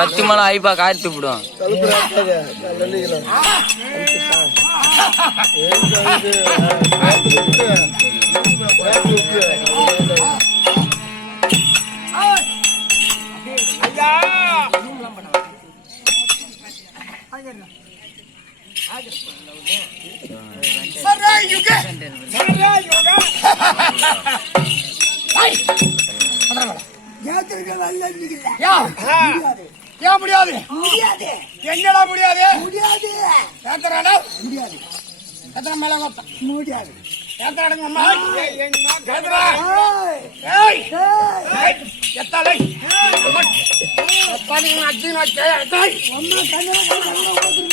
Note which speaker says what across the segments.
Speaker 1: சத்தியமான ஐப்பா காய்த்து விடும்
Speaker 2: ஏன் முடியாது
Speaker 3: முடியாது
Speaker 2: என்னடா முடியாது
Speaker 3: முடியாது
Speaker 2: ஏத்தராடா முடியாது எத்தனை மேல கொத்த
Speaker 3: முடியாது
Speaker 2: ஏத்தராடுங்க அம்மா ஏத்தரா
Speaker 3: ஏய்,
Speaker 2: ஏய் எத்தாலை எத்தாலை அடி நான் கேட்டாய்
Speaker 3: அம்மா கண்ணனை கண்ணனை ஓதுறது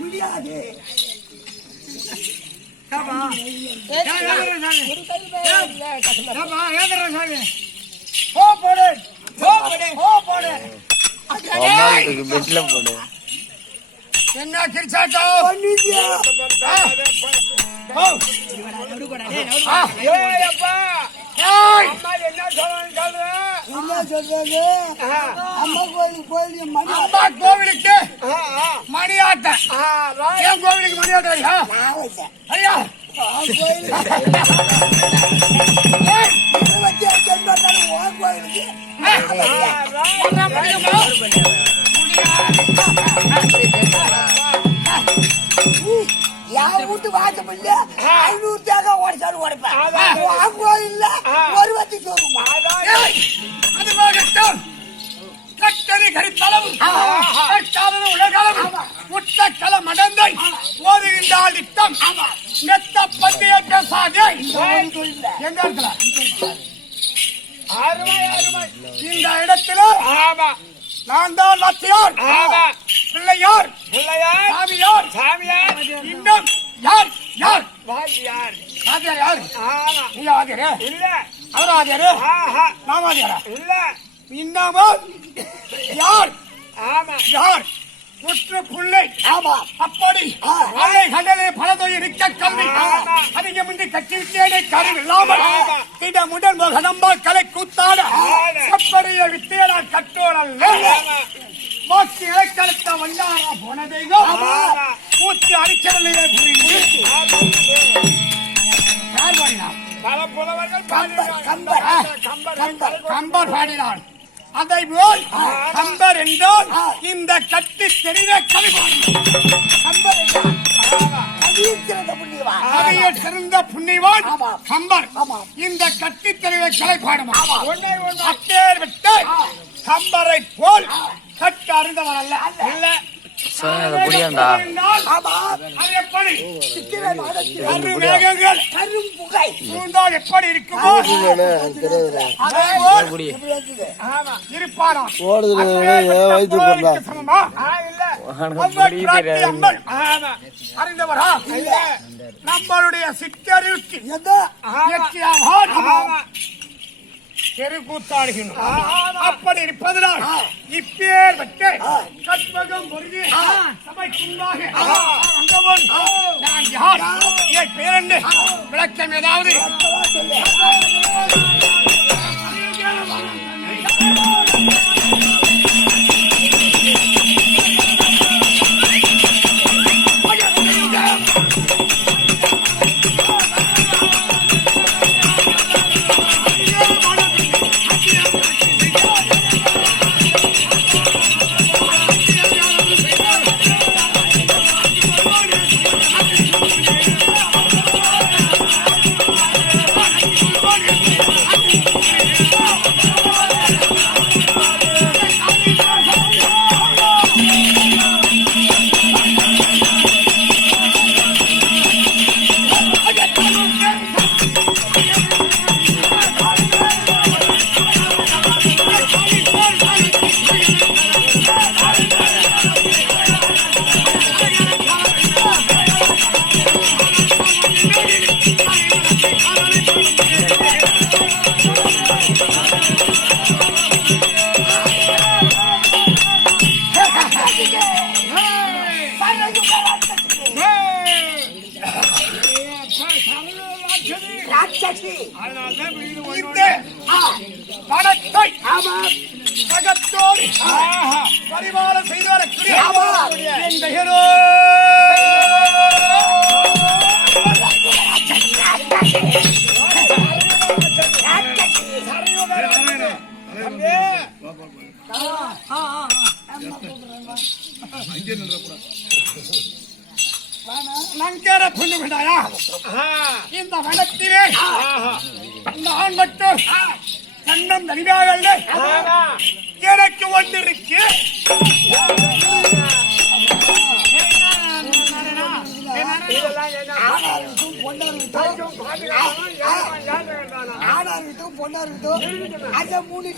Speaker 3: முடியாது
Speaker 2: போ போடு போ போடு போ போடு
Speaker 1: பெட்ல போடு.
Speaker 2: என்ன ஏய் அப்பா! ஏய்! அம்மா ஒன்றா முடியுமா?
Speaker 3: என் வீட்டு ஐநூறு தேங்காய் உடைச்சாலும் உடைப்பேன் உன் கோயில்ல ஒரு வத்தி சொல்லுமா
Speaker 2: அது போகட்டும். கட்டளை கரித்தளவு, கட்டாதது உலகளவு, மடந்தை, பேசாதே. எங்க இடத்துல? இந்த இடத்துல நான் தான் லத்தியார் பிள்ளையார். சாமியார். சாமியார். இன்னும் யார்? யார்? வாத்தியார் யார் நீங்க வாத்தியாரு அவர் வாத்தியாரு நான் வாத்தியாரா இன்னமும் யார்? யார்? உற்ற பிள்ளை.
Speaker 3: ஆமா.
Speaker 2: அப்படி அலை கடலே பலதொய் இருக்க கல்வி அதிகமின்றி கட்டிவிட்டேனே கருவி இல்லாமல் இட முதல் முகநம்பா கலை கூத்தாட அப்படியே வித்தேனால் கட்டோடல்ல வாக்கு இலக்கணத்த வந்தாரா போனதேகோ கூத்து அடிச்சடலையே புரிந்து யார் பாடினார்?
Speaker 3: கம்பர் கம்பர்.
Speaker 2: கம்பர் பாடினார். அதை போல் கம்பர் என்றால் இந்த கட்டி தெரிந்த கவியில் சிறந்த புண்ணியவான். கம்பர். இந்த கட்டி தெரிந்த கலை பாடுமா அப்பேர் விட்டு கம்பரை போல் கட்டு அறிந்தவர் அல்ல. இல்ல.
Speaker 1: புரியாண்டா
Speaker 3: சித்திரை மாதத்தில்
Speaker 2: மேகங்கள்
Speaker 3: புகை
Speaker 2: சூழ்ந்தால் எப்படி இருக்குமோ அதே சமமா அறிந்தவரா நம்மளுடைய சிற்றறிவுக்கு தெருக்கூத்தாடுகின்றோம் அப்படி இருப்பதனால் இப்பேர் கற்பகம் பொருதி சபைக்குள்ளாக பேரண்டு விளக்கம் ஏதாவது?
Speaker 3: சட்னி
Speaker 2: அதனாலதான் பணத்தை
Speaker 3: ஆமா.
Speaker 2: சகத்தோடு பரிமாறம் செய்து வரக்கூடிய
Speaker 3: ஆமா.
Speaker 2: என் பெயரோ. நங்கர புண்ணு விடாயா இந்த வனத்திலே நான் மட்டும் கண்ணம் தனியாக எனக்கு ஒன்றிருக்கு.
Speaker 3: ஆணா இருக்கட்டும் பொண்ணா இருக்கட்டும் அந்த மூணு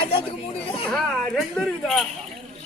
Speaker 3: அதுக்கு மூணு
Speaker 2: ரெண்டு இருக்குதா?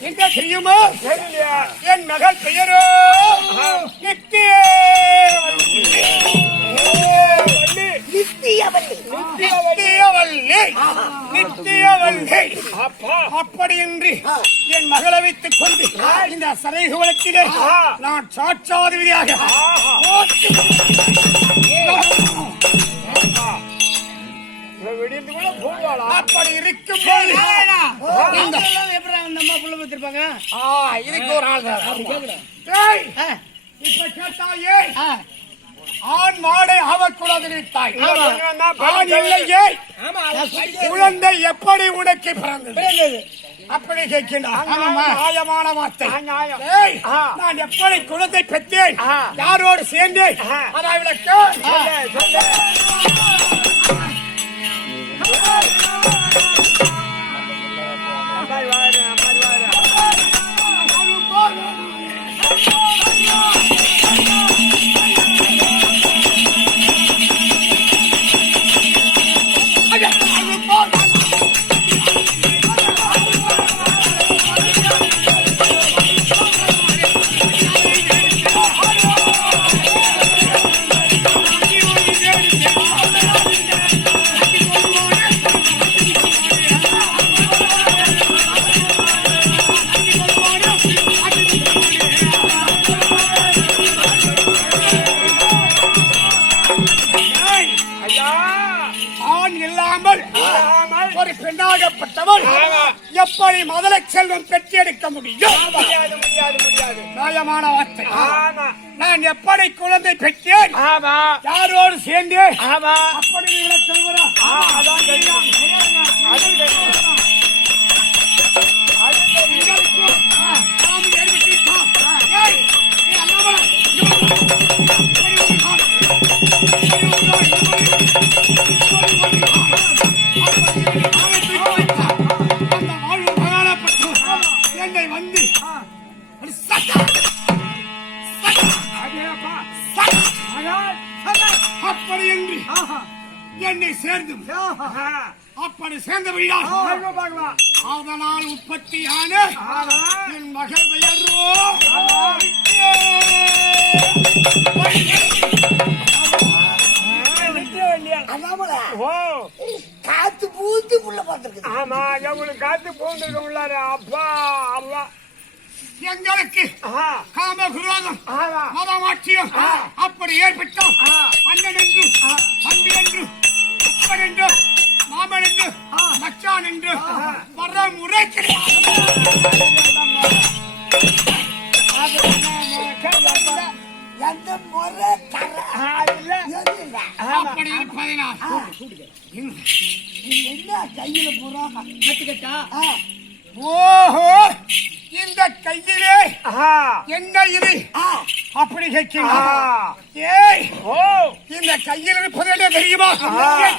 Speaker 2: எங்க தெரியுமா என் மகள் பெயரோ? நித்தியவல்லி அப்படியின்றி என் மகளை வைத்துக் கொண்டு இந்த சரைகுலத்திலே நான் சாட்சாதிபதியாக ஆ, இதுக்கு ஒரு ஆள் இப்ப கேட்டாயே ஆண் மாடை அவக்கூடாது நினைத்தாய். ஆண் இல்லையே. குழந்தை எப்படி உனக்கு பிறந்தது? அப்படி கேட்கின்றார். நியாயமான வார்த்தை. நான் எப்படி குழந்தை பெற்றேன்? யாரோடு சேர்ந்தேன்? அதை விளக்க ஆண் இல்லாமல் ஒரு பெண்ணாகப்பட்டவள் எப்படி முதலை செல்வம் பெற்றெடுக்க முடியும்? நியாயமான வார்த்தை. நான் எப்படி குழந்தை பெற்றேன்? யாரோடு சேர்ந்தேன்? அப்படி நீ விளக்க சொல்கிறா அதான் என் மகள் பெயரோ
Speaker 3: காத்து பூத்து புள்ள பார்த்துருக்குது
Speaker 2: ஆமா எங்களுக்கு காத்து போந்துருக்க உள்ளார. அப்பா அப்பா எங்களுக்கு காமகுரோதம் மதமாட்சியம் அப்படி ஏற்பட்டோம் அண்ணன் என்று தம்பி என்று அப்பன் என்று மாமன் என்று மச்சான் என்று வர முறை
Speaker 3: எந்த முறை.
Speaker 2: அப்படி இருப்பதினால்
Speaker 3: நீ என்ன கையில பூரா கட்டுக்கட்டா
Speaker 2: ஓஹோ! இந்த கையிலே என்ன இது? அப்படி ஏய். ஓ. இந்த கையில் இருப்பது தெரியுமா? என்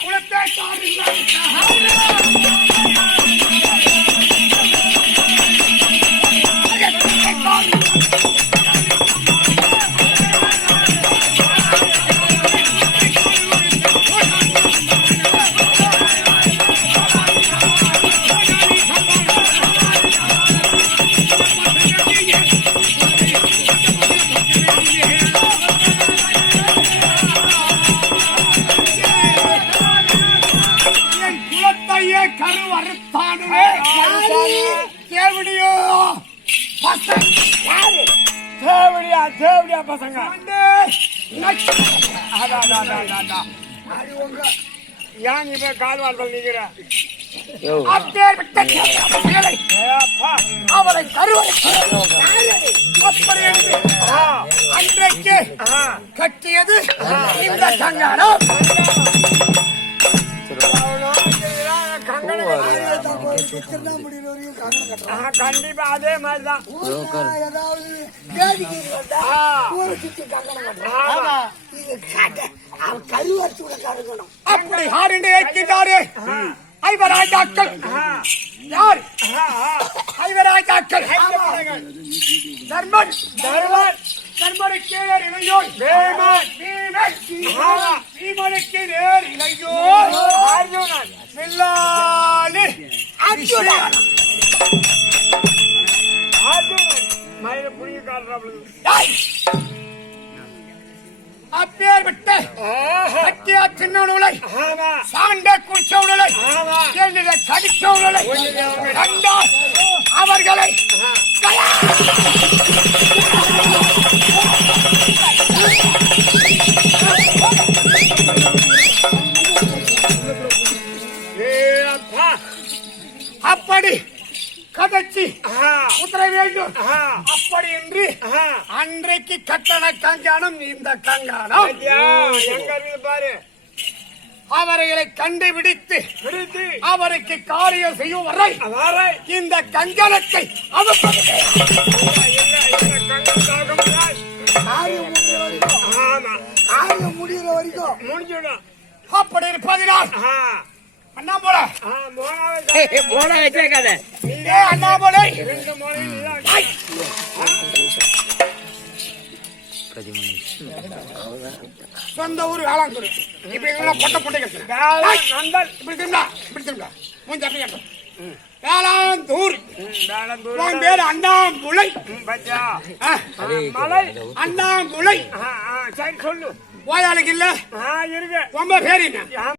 Speaker 2: ஏன் இப்ப கால் வாழ்தல் நிக்கிற அவளை கருவறை அன்றைக்கு கட்டியது இந்த
Speaker 3: கட்டுறோம்.
Speaker 2: கண்டிப்பா அதே மாதிரிதான்
Speaker 3: ஏதாவது வேடிக்கை வந்தா
Speaker 2: ஆ.
Speaker 3: ஊரை சுத்தி கங்கணம் கட்டுறோம். இது கட்ட- அவன் கருவறைச்சூட கருங்கணும்.
Speaker 2: அப்படி ஆரண்டு வைக்கின்றாரு ஐவராஜாக்கள் யார் ஐவராஜாக்கள் தர்மன் தர்மன் தர்மனுக்கு நேர் இளையோர் பீமன் பீமன் பீமனுக்கு நேர் இளையோர் அர்ஜுனன் வில்லாளி அர்ஜுனன் அர்ஜுனன் மயில புடிங்க கால்றாப்ல அப்பேற்பட்ட சத்தியா சின்னவனுகளை சாண்ட குடிச்சவனுகளை கேள்வியில கடிச்சவனுகளை கண்டால் அவர்களை அப்படி கதைச்சி. உத்தர வேண்டும். அப்படி என்று அன்றைக்கு கட்டண கங்காணம் இந்த கங்காணம் பாரு. அவர்களை கண்டுபிடித்து அவருக்கு காரியம் செய்யும் வரை இந்த கங்கணத்தை
Speaker 3: காரியம் முடிகிற வரைக்கும். காரியம் முடிகிற வரைக்கும்.
Speaker 2: அப்படி இருப்பதினால் அண்ணா போல
Speaker 1: போன வச்சிருக்காத.
Speaker 2: அண்ணா போல சொந்த ஊர் வேளாங்குடி இப்ப எங்க பொட்ட பொட்டை நண்பன். இப்படி திரும்பா இப்படி திரும்பா மூஞ்சி அப்படி கட்டும் வேளாந்தூர் உன் பேரு அண்ணாம்புலை ஆ, அண்ணாம்புலை
Speaker 4: சரி சொல்லு.
Speaker 2: ஓயாளுக்கு இல்ல.
Speaker 4: ஆ இருக்கு
Speaker 2: உங்க பேரு என்ன?